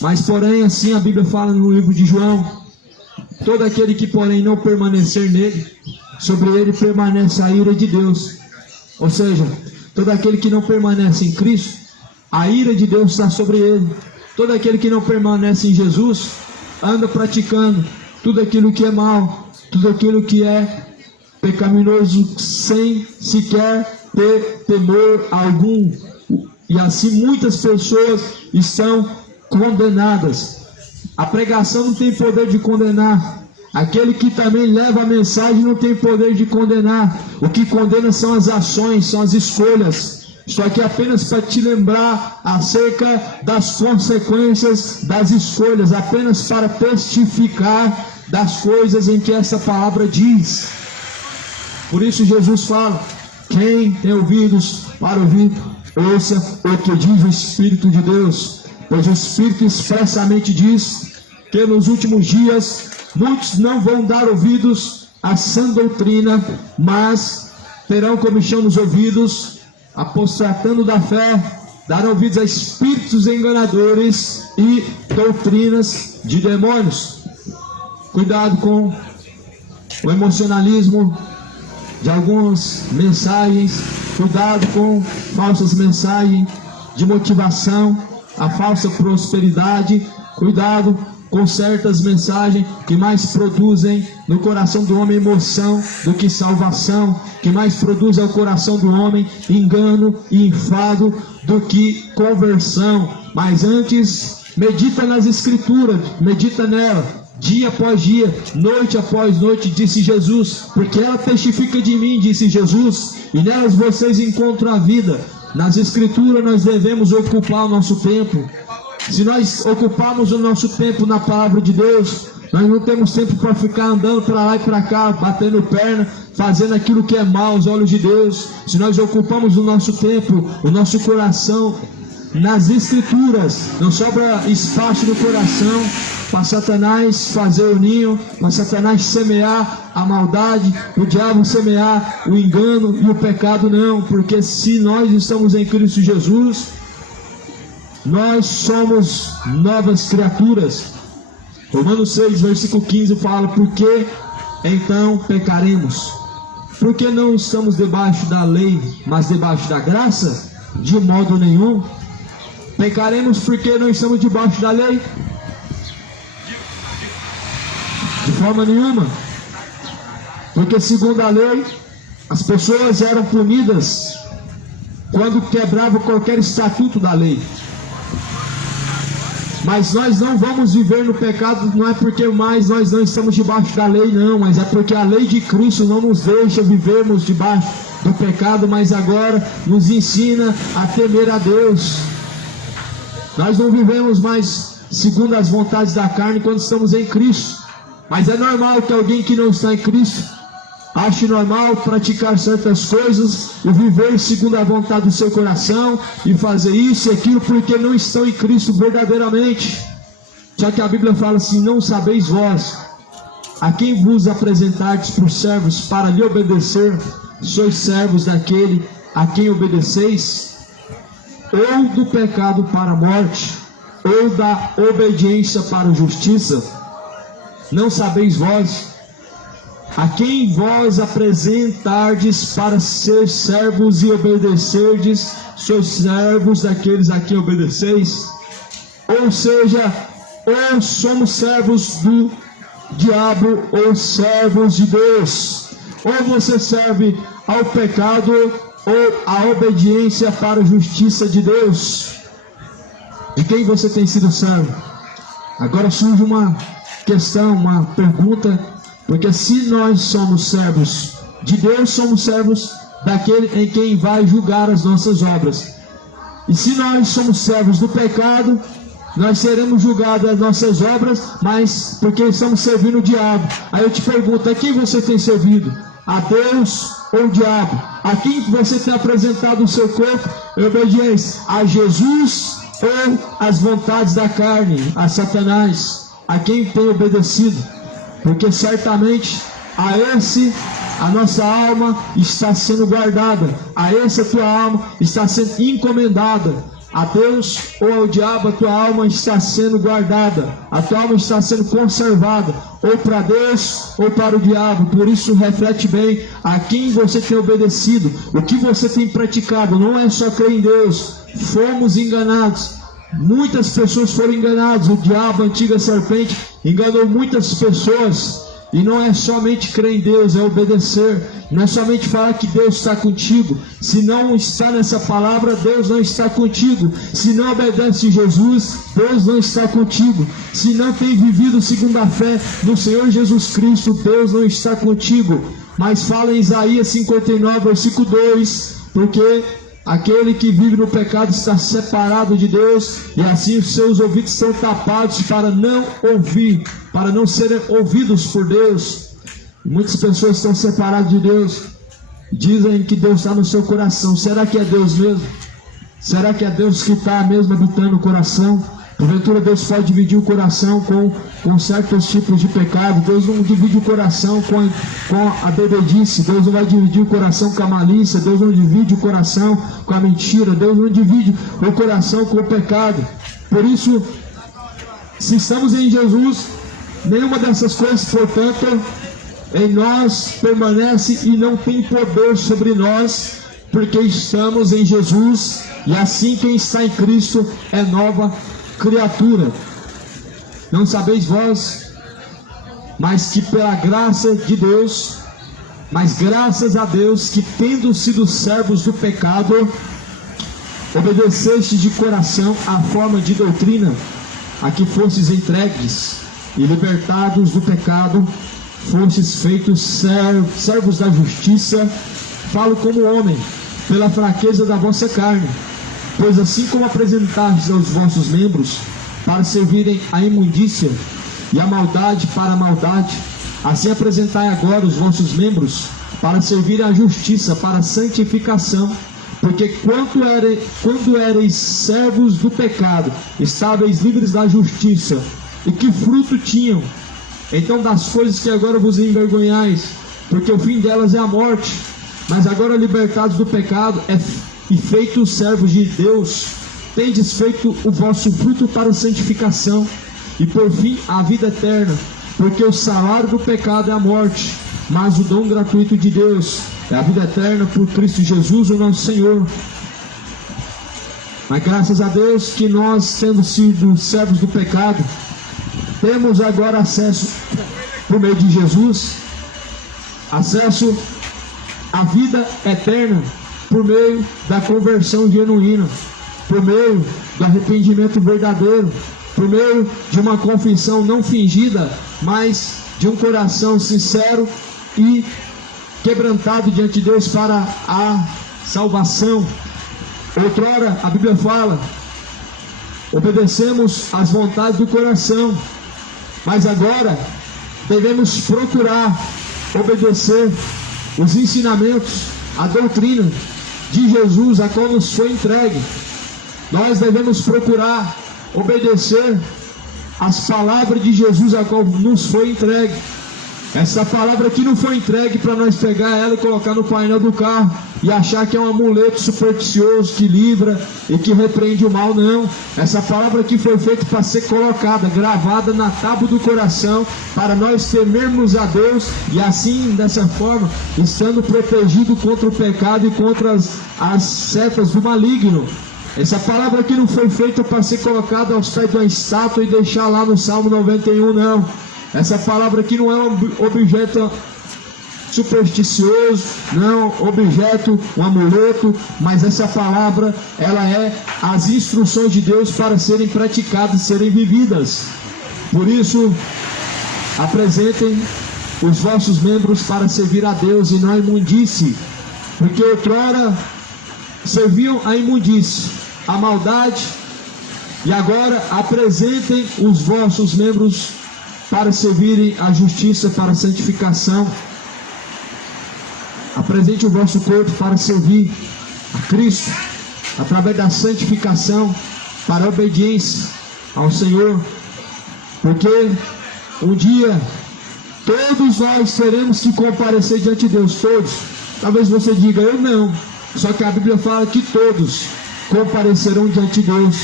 Mas porém, assim a Bíblia fala no livro de João, todo aquele que porém não permanecer nele, sobre ele permanece a ira de Deus. Ou seja, todo aquele que não permanece em Cristo, a ira de Deus está sobre ele. Todo aquele que não permanece em Jesus, anda praticando tudo aquilo que é mal, tudo aquilo que é pecaminoso, sem sequer ter temor algum. E assim muitas pessoas estão condenadas. A pregação não tem poder de condenar. Aquele que também leva a mensagem não tem poder de condenar. O que condena são as ações, são as escolhas. Estou aqui apenas para te lembrar acerca das consequências das escolhas, apenas para testificar das coisas em que essa palavra diz. Por isso Jesus fala: quem tem ouvidos para ouvir, ouça o que diz o Espírito de Deus. Pois o Espírito expressamente diz que nos últimos dias muitos não vão dar ouvidos à sã doutrina, mas terão comichão nos ouvidos, apostatando da fé, darão ouvidos a espíritos enganadores e doutrinas de demônios. Cuidado com o emocionalismo de algumas mensagens, cuidado com falsas mensagens de motivação, a falsa prosperidade, cuidado com certas mensagens que mais produzem no coração do homem emoção do que salvação, que mais produzem ao coração do homem engano e enfado do que conversão. Mas antes, medita nas Escrituras, medita nela, dia após dia, noite após noite, disse Jesus, porque ela testifica de mim, disse Jesus, e nelas vocês encontram a vida. Nas Escrituras nós devemos ocupar o nosso tempo. Se nós ocuparmos o nosso tempo na palavra de Deus, nós não temos tempo para ficar andando para lá e para cá, batendo perna, fazendo aquilo que é mal aos olhos de Deus. Se nós ocupamos o nosso tempo, o nosso coração nas Escrituras, não sobra espaço no coração para Satanás fazer o ninho, para Satanás semear a maldade, o diabo semear o engano e o pecado. Não, porque se nós estamos em Cristo Jesus, nós somos novas criaturas. Romanos 6, versículo 15 fala: por que então pecaremos? Porque não estamos debaixo da lei, mas debaixo da graça? De modo nenhum. Pecaremos porque não estamos debaixo da lei? De forma nenhuma. Porque segundo a lei, as pessoas eram punidas quando quebravam qualquer estatuto da lei. Mas nós não vamos viver no pecado, não é porque mais nós não estamos debaixo da lei, não, mas é porque a lei de Cristo não nos deixa vivermos debaixo do pecado, mas agora nos ensina a temer a Deus. Nós não vivemos mais segundo as vontades da carne quando estamos em Cristo. Mas é normal que alguém que não está em Cristo ache normal praticar certas coisas e viver segundo a vontade do seu coração e fazer isso e aquilo porque não estão em Cristo verdadeiramente. Só que a Bíblia fala assim: não sabeis vós a quem vos apresentardes por servos para lhe obedecer, sois servos daquele a quem obedeceis, ou do pecado para a morte, ou da obediência para a justiça? Não sabeis vós a quem vós apresentardes para ser servos e obedecerdes, sois servos daqueles a quem obedeceis? Ou seja, ou somos servos do diabo ou servos de Deus. Ou você serve ao pecado ou à obediência para a justiça de Deus. De quem você tem sido servo? Agora surge uma questão, uma pergunta, porque se nós somos servos de Deus, somos servos daquele em quem vai julgar as nossas obras. E se nós somos servos do pecado, nós seremos julgados as nossas obras, mas porque estamos servindo o diabo. Aí eu te pergunto: a quem você tem servido? A Deus ou o diabo? A quem você tem apresentado o seu corpo em obediência? A Jesus ou às vontades da carne, a Satanás? A quem tem obedecido? Porque certamente a esse a nossa alma está sendo guardada, a essa tua alma está sendo encomendada. A Deus ou ao diabo a tua alma está sendo guardada, a tua alma está sendo conservada, ou para Deus ou para o diabo. Por isso reflete bem a quem você tem obedecido, o que você tem praticado. Não é só crer em Deus. Fomos enganados, muitas pessoas foram enganadas. O diabo, a antiga serpente, enganou muitas pessoas. E não é somente crer em Deus, é obedecer. Não é somente falar que Deus está contigo. Se não está nessa palavra, Deus não está contigo. Se não obedece Jesus, Deus não está contigo. Se não tem vivido segundo a fé no Senhor Jesus Cristo, Deus não está contigo. Mas fala em Isaías 59, versículo 2, porque aquele que vive no pecado está separado de Deus, e assim os seus ouvidos estão tapados para não ouvir, para não serem ouvidos por Deus. Muitas pessoas estão separadas de Deus, dizem que Deus está no seu coração. Será que é Deus mesmo? Será que é Deus que está mesmo habitando o coração? Porventura Deus pode dividir o coração com certos tipos de pecado. Deus não divide o coração com a bebedice. Deus não vai dividir o coração com a malícia. Deus não divide o coração com a mentira. Deus não divide o coração com o pecado. Por isso, se estamos em Jesus, nenhuma dessas coisas, portanto, em nós permanece e não tem poder sobre nós, porque estamos em Jesus. E assim quem está em Cristo é nova criatura. Não sabeis vós, mas que pela graça de Deus, mas graças a Deus, que tendo sido servos do pecado, obedeceste de coração à forma de doutrina a que fostes entregues, e libertados do pecado, fostes feitos servos da justiça. Falo como homem, pela fraqueza da vossa carne. Pois assim como apresentastes aos vossos membros para servirem à imundícia e a maldade para a maldade, assim apresentai agora os vossos membros para servirem à justiça, para a santificação. Porque quando erais servos do pecado, estáveis livres da justiça. E que fruto tinham? Então das coisas que agora vos envergonhais, porque o fim delas é a morte. Mas agora libertados do pecado e feitos servos de Deus, tendes feito o vosso fruto para a santificação, e por fim a vida eterna. Porque o salário do pecado é a morte, mas o dom gratuito de Deus é a vida eterna por Cristo Jesus, o nosso Senhor. Mas graças a Deus que nós, tendo sido servos do pecado, temos agora acesso, por meio de Jesus, acesso à vida eterna, por meio da conversão genuína, por meio do arrependimento verdadeiro, por meio de uma confissão não fingida, mas de um coração sincero e quebrantado diante de Deus para a salvação. Outrora, a Bíblia fala, obedecemos às vontades do coração, mas agora devemos procurar obedecer os ensinamentos, a doutrina de Jesus, a qual nos foi entregue. Nós devemos procurar obedecer as palavras de Jesus, a qual nos foi entregue. Essa palavra aqui não foi entregue para nós pegar ela e colocar no painel do carro e achar que é um amuleto supersticioso que livra e que repreende o mal, não. Essa palavra aqui foi feita para ser colocada, gravada na tábua do coração, para nós temermos a Deus e assim, dessa forma, estando protegido contra o pecado e contra as setas do maligno. Essa palavra aqui não foi feita para ser colocada aos pés de uma estátua e deixar lá no Salmo 91, não. Essa palavra aqui não é um objeto supersticioso, não objeto, um amuleto, mas essa palavra, ela é as instruções de Deus para serem praticadas, serem vividas. Por isso, apresentem os vossos membros para servir a Deus e não a imundície, porque outrora serviam a imundície, a maldade, e agora apresentem os vossos membros para servirem a justiça, para a santificação. Apresente o vosso corpo para servir a Cristo, através da santificação, para a obediência ao Senhor, porque um dia todos nós teremos que comparecer diante de Deus, todos. Talvez você diga, eu não, só que a Bíblia fala que todos comparecerão diante de Deus.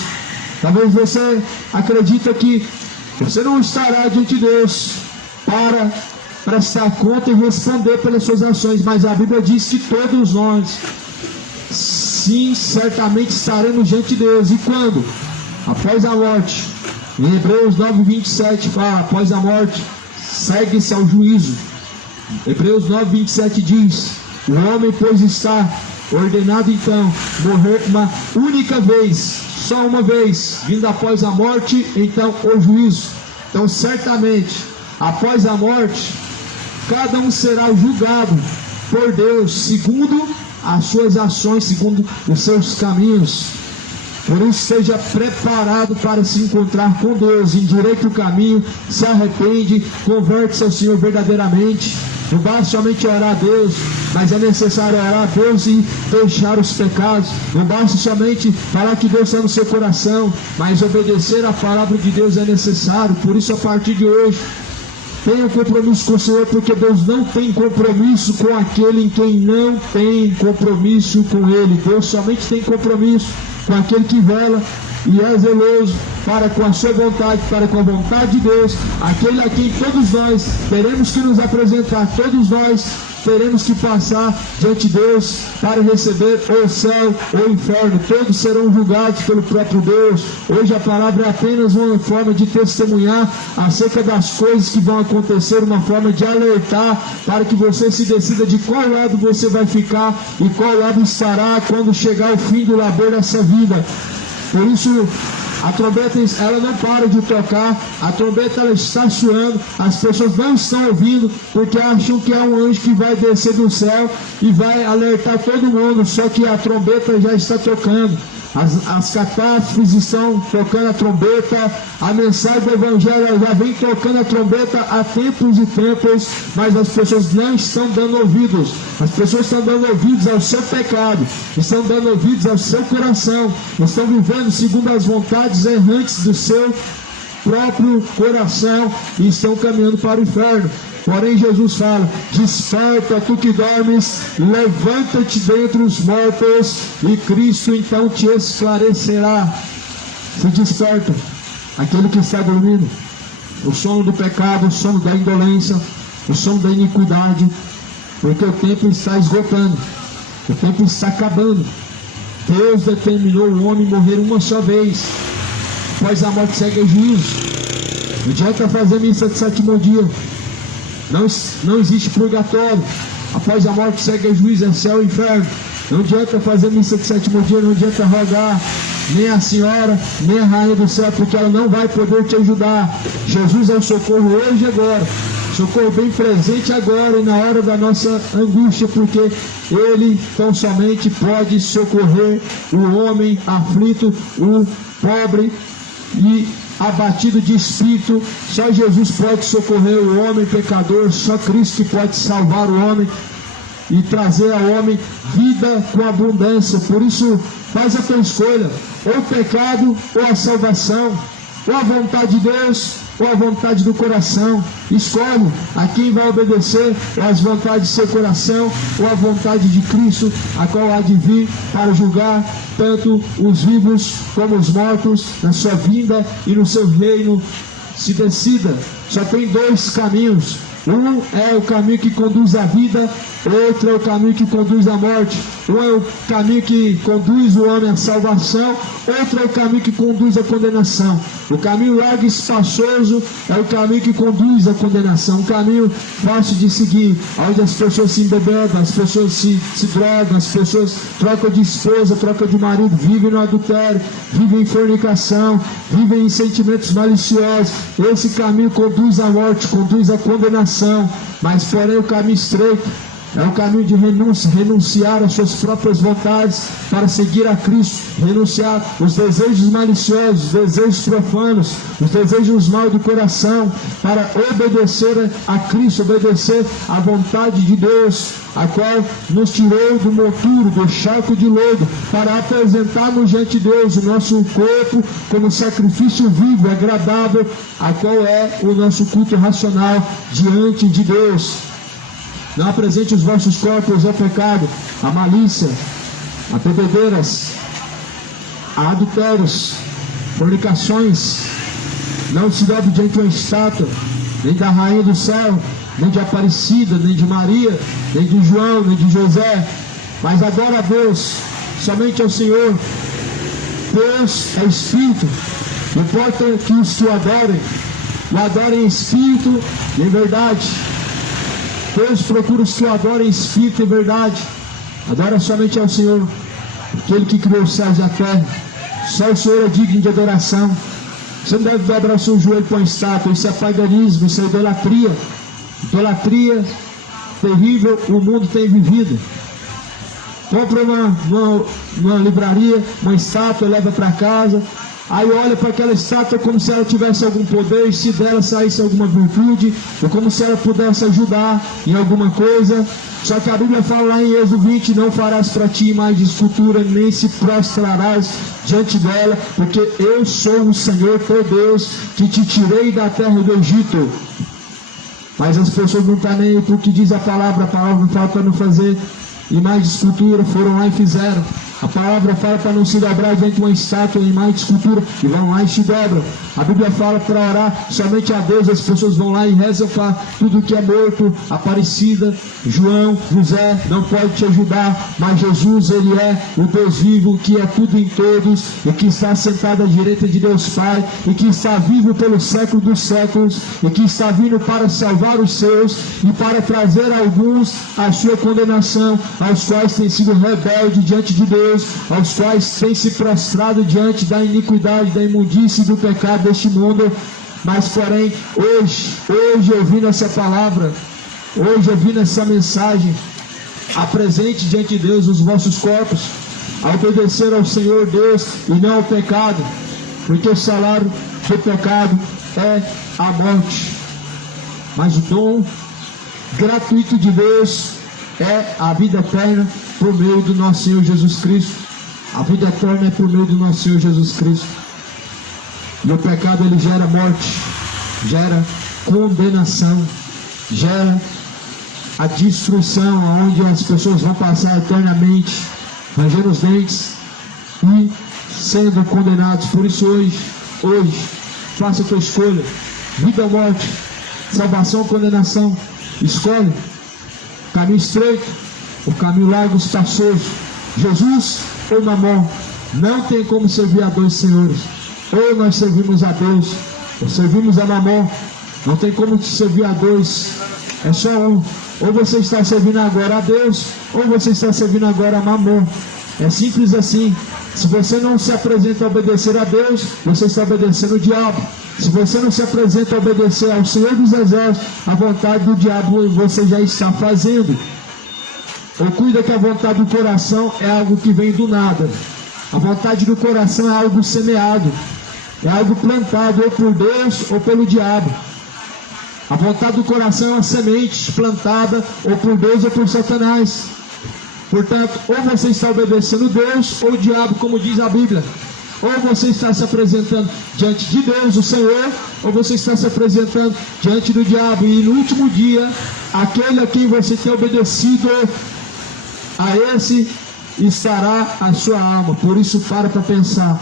Talvez você acredita que você não estará diante de Deus para prestar conta e responder pelas suas ações, mas a Bíblia diz que todos nós, sim, certamente estaremos diante de Deus. E quando? Após a morte. Em Hebreus 9:27 fala, após a morte, segue-se ao juízo. Hebreus 9:27 diz, o homem, pois, está ordenado então morrer uma única vez, só uma vez, vindo após a morte, então o juízo. Então certamente, após a morte, cada um será julgado por Deus, segundo as suas ações, segundo os seus caminhos. Por isso, esteja preparado para se encontrar com Deus, endireita o caminho, se arrepende, converte-se ao Senhor verdadeiramente. Não basta somente orar a Deus, mas é necessário orar a Deus e deixar os pecados. Não basta somente falar que Deus está no seu coração, mas obedecer a palavra de Deus é necessário. Por isso, a partir de hoje, tenha um compromisso com o Senhor, porque Deus não tem compromisso com aquele em quem não tem compromisso com Ele. Deus somente tem compromisso com aquele que vela e é zeloso para com a sua vontade, para com a vontade de Deus, aquele a quem todos nós teremos que nos apresentar, todos nós teremos que passar diante de Deus para receber o céu ou o inferno. Todos serão julgados pelo próprio Deus. Hoje a palavra é apenas uma forma de testemunhar acerca das coisas que vão acontecer, uma forma de alertar para que você se decida de qual lado você vai ficar e qual lado estará quando chegar o fim do labor dessa vida. Por isso, a trombeta, ela não para de tocar, a trombeta, ela está soando, as pessoas não estão ouvindo, porque acham que é um anjo que vai descer do céu e vai alertar todo mundo, só que a trombeta já está tocando. As catástrofes estão tocando a trombeta, a mensagem do Evangelho já vem tocando a trombeta há tempos e tempos, mas as pessoas não estão dando ouvidos. As pessoas estão dando ouvidos ao seu pecado, estão dando ouvidos ao seu coração, estão vivendo segundo as vontades errantes do seu próprio coração e estão caminhando para o inferno. Porém Jesus fala, desperta tu que dormes, levanta-te dentre os mortos e Cristo então te esclarecerá. Se desperta aquele que está dormindo, o sono do pecado, o sono da indolência, o sono da iniquidade, porque o tempo está esgotando, o tempo está acabando. Deus determinou o homem morrer uma só vez, após a morte segue o juízo. Não adianta fazer missa de sétimo dia. Não existe purgatório. Após a morte segue o juízo, é céu e inferno. Não adianta fazer missa de sétimo dia, não adianta rogar nem a senhora, nem a rainha do céu, porque ela não vai poder te ajudar. Jesus é o socorro hoje e agora. Socorro bem presente agora e na hora da nossa angústia, porque Ele tão somente pode socorrer o homem aflito, o pobre, e abatido de espírito. Só Jesus pode socorrer o homem pecador, só Cristo pode salvar o homem e trazer ao homem vida com abundância. Por isso, faz a tua escolha, ou o pecado ou a salvação, ou a vontade de Deus ou a vontade do coração. Escolhe a quem vai obedecer, ou as vontades do seu coração ou a vontade de Cristo, a qual há de vir para julgar tanto os vivos como os mortos na sua vinda e no seu reino. Se decida, só tem dois caminhos. Um é o caminho que conduz à vida, outro é o caminho que conduz à morte. Um é o caminho que conduz o homem à salvação, outro é o caminho que conduz à condenação. O caminho largo e espaçoso é o caminho que conduz à condenação. Um caminho fácil de seguir, onde as pessoas se embebedam, as pessoas se drogam, as pessoas trocam de esposa, trocam de marido, vivem no adultério, vivem em fornicação, vivem em sentimentos maliciosos. Esse caminho conduz à morte, conduz à condenação. Mas porém o caminho estreito é o caminho de renúncia, renunciar às suas próprias vontades para seguir a Cristo, renunciar os desejos maliciosos, os desejos profanos, os desejos mal do coração, para obedecer a Cristo, obedecer à vontade de Deus, a qual nos tirou do monturo, do charco de lodo, para apresentarmos diante de Deus o nosso corpo como sacrifício vivo, agradável, a qual é o nosso culto racional diante de Deus. Não apresente os vossos corpos ao pecado, a malícia, a bebedeiras, a adultérios, fornicações. Não se dobre diante de uma estátua, nem da rainha do céu, nem de Aparecida, nem de Maria, nem de João, nem de José, mas adora a Deus, somente ao Senhor. Deus é Espírito, importa que os que o adorem em Espírito e em verdade. Deus procura os que o adorem em Espírito e em verdade. Adora somente ao Senhor, aquele que criou os céus e a terra. Só o Senhor é digno de adoração. Você não deve dobrar o seu joelho para uma estátua. Isso é paganismo, isso é idolatria. Idolatria terrível o mundo tem vivido. Compra numa livraria uma estátua, leva para casa. Aí olha para aquela estátua como se ela tivesse algum poder, e se dela saísse alguma virtude, ou como se ela pudesse ajudar em alguma coisa. Só que a Bíblia fala lá em Êxodo 20, não farás para ti imagem de escultura, nem se prostrarás diante dela, porque eu sou o Senhor teu Deus, que te tirei da terra do Egito. Mas as pessoas não estão nem por que diz a palavra não fala para não fazer imagem de escultura, foram lá e fizeram. A palavra fala para não se dobrar diante de uma estátua, imagem de escultura, e vão lá e se dobram. A Bíblia fala para orar somente a Deus, as pessoas vão lá e rezam para tudo que é morto, Aparecida, João, José, não pode te ajudar, mas Jesus, Ele é o Deus vivo, que é tudo em todos, e que está sentado à direita de Deus Pai, e que está vivo pelo século dos séculos, e que está vindo para salvar os seus, e para trazer alguns à sua condenação, aos quais têm sido rebeldes diante de Deus, aos quais têm se prostrado diante da iniquidade, da imundície e do pecado deste mundo. Mas porém, hoje ouvindo essa palavra, hoje ouvindo essa mensagem, apresente diante de Deus os vossos corpos, a obedecer ao Senhor Deus e não ao pecado, porque o salário do pecado é a morte, mas o dom gratuito de Deus é a vida eterna por meio do nosso Senhor Jesus Cristo. A vida eterna é por meio do nosso Senhor Jesus Cristo. E o pecado, ele gera morte, gera condenação, gera a destruição, onde as pessoas vão passar eternamente rangendo os dentes e sendo condenados. Por isso hoje, faça a tua escolha, vida ou morte, salvação ou condenação. Escolhe o caminho estreito, o caminho largo e espaçoso, Jesus ou Mamon. Não tem como servir a dois senhores. Ou nós servimos a Deus, ou servimos a Mamon. Não tem como te servir a dois, é só um. Ou você está servindo agora a Deus, ou você está servindo agora a Mamon. É simples assim. Se você não se apresenta a obedecer a Deus, você está obedecendo o diabo. Se você não se apresenta a obedecer ao Senhor dos Exércitos, a vontade do diabo você já está fazendo. Ou cuida que a vontade do coração é algo que vem do nada. A vontade do coração é algo semeado. é algo plantado ou por Deus ou pelo diabo. A vontade do coração é uma semente plantada ou por Deus ou por Satanás. Portanto, ou você está obedecendo Deus ou o diabo, como diz a Bíblia. Ou você está se apresentando diante de Deus, o Senhor, ou você está se apresentando diante do diabo. E no último dia, aquele a quem você tem obedecido, a esse estará a sua alma. Por isso, para pensar,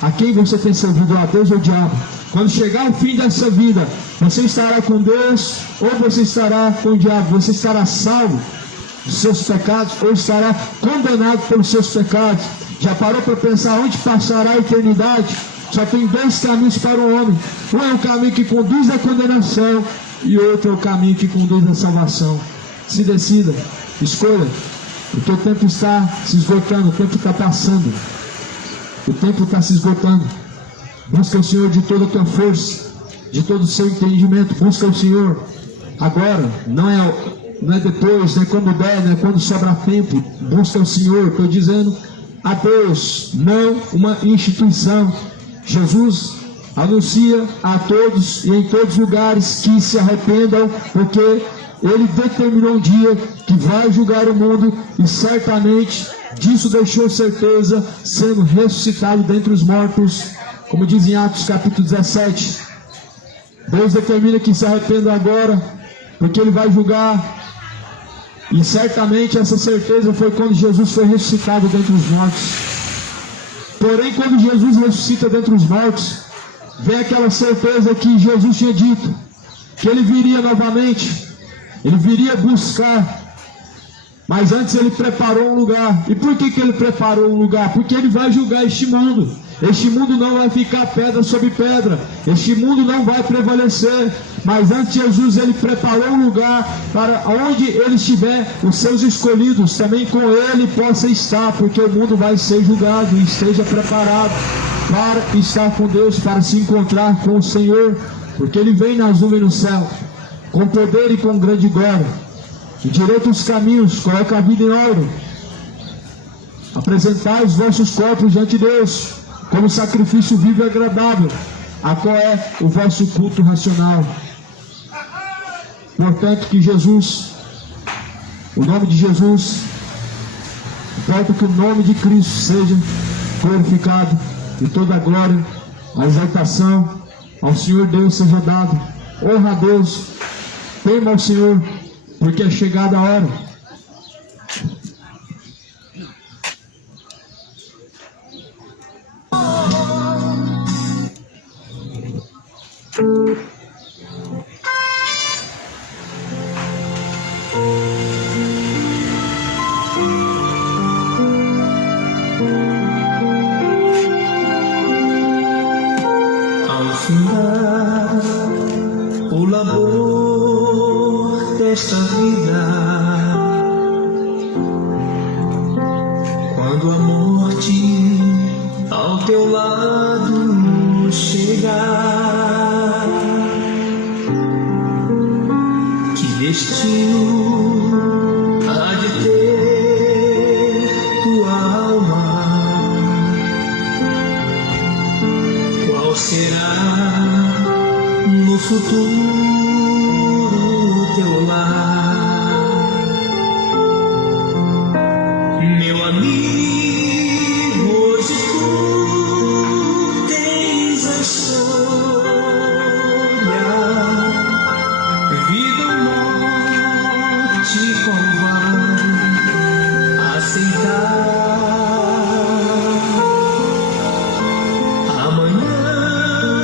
a quem você tem servido, a Deus ou ao diabo? Quando chegar o fim dessa vida, você estará com Deus ou você estará com o diabo? Você estará salvo dos seus pecados ou estará condenado pelos seus pecados? Já parou para pensar onde passará a eternidade? Só tem dois caminhos para o homem. Um é o caminho que conduz à condenação e outro é o caminho que conduz à salvação. Se decida, escolha, porque o tempo está se esgotando, o tempo está passando. O tempo está se esgotando. Busca o Senhor de toda a tua força, de todo o seu entendimento. Busca o Senhor agora, não é depois, não é quando der, não é quando sobrar tempo. Busca o Senhor, estou dizendo a Deus, não uma instituição. Jesus anuncia a todos e em todos os lugares que se arrependam, porque Ele determinou um dia que vai julgar o mundo e certamente disso deixou certeza, sendo ressuscitado dentre os mortos, como diz em Atos capítulo 17. Deus determina que se arrependam agora, porque Ele vai julgar. E certamente essa certeza foi quando Jesus foi ressuscitado dentre os mortos. Porém, quando Jesus ressuscita dentre os mortos, vem aquela certeza que Jesus tinha dito, que Ele viria novamente, Ele viria buscar. Mas antes Ele preparou um lugar. E por que Ele preparou um lugar? Porque Ele vai julgar este mundo. Este mundo não vai ficar pedra sobre pedra. Este mundo não vai prevalecer. Mas antes Jesus, Ele preparou um lugar para onde Ele estiver, os seus escolhidos também com Ele possa estar, porque o mundo vai ser julgado. E esteja preparado para estar com Deus, para se encontrar com o Senhor, porque Ele vem nas nuvens no céu, com poder e com grande glória. Endireita os caminhos, coloca a vida em ordem. Apresentai os vossos corpos diante de Deus, como sacrifício vivo e agradável, a qual é o vosso culto racional. Portanto, que Jesus, o nome de Jesus, importa que o nome de Cristo seja glorificado, e toda a glória, a exaltação ao Senhor Deus seja dado. Honra a Deus, tema ao Senhor, porque é chegada a hora. Ao findar o labor desta vida, quando a morte ao teu lado chegar, que destino há de ter tua alma? Qual será no futuro teu lar? Meu amigo, hoje tu tens a chance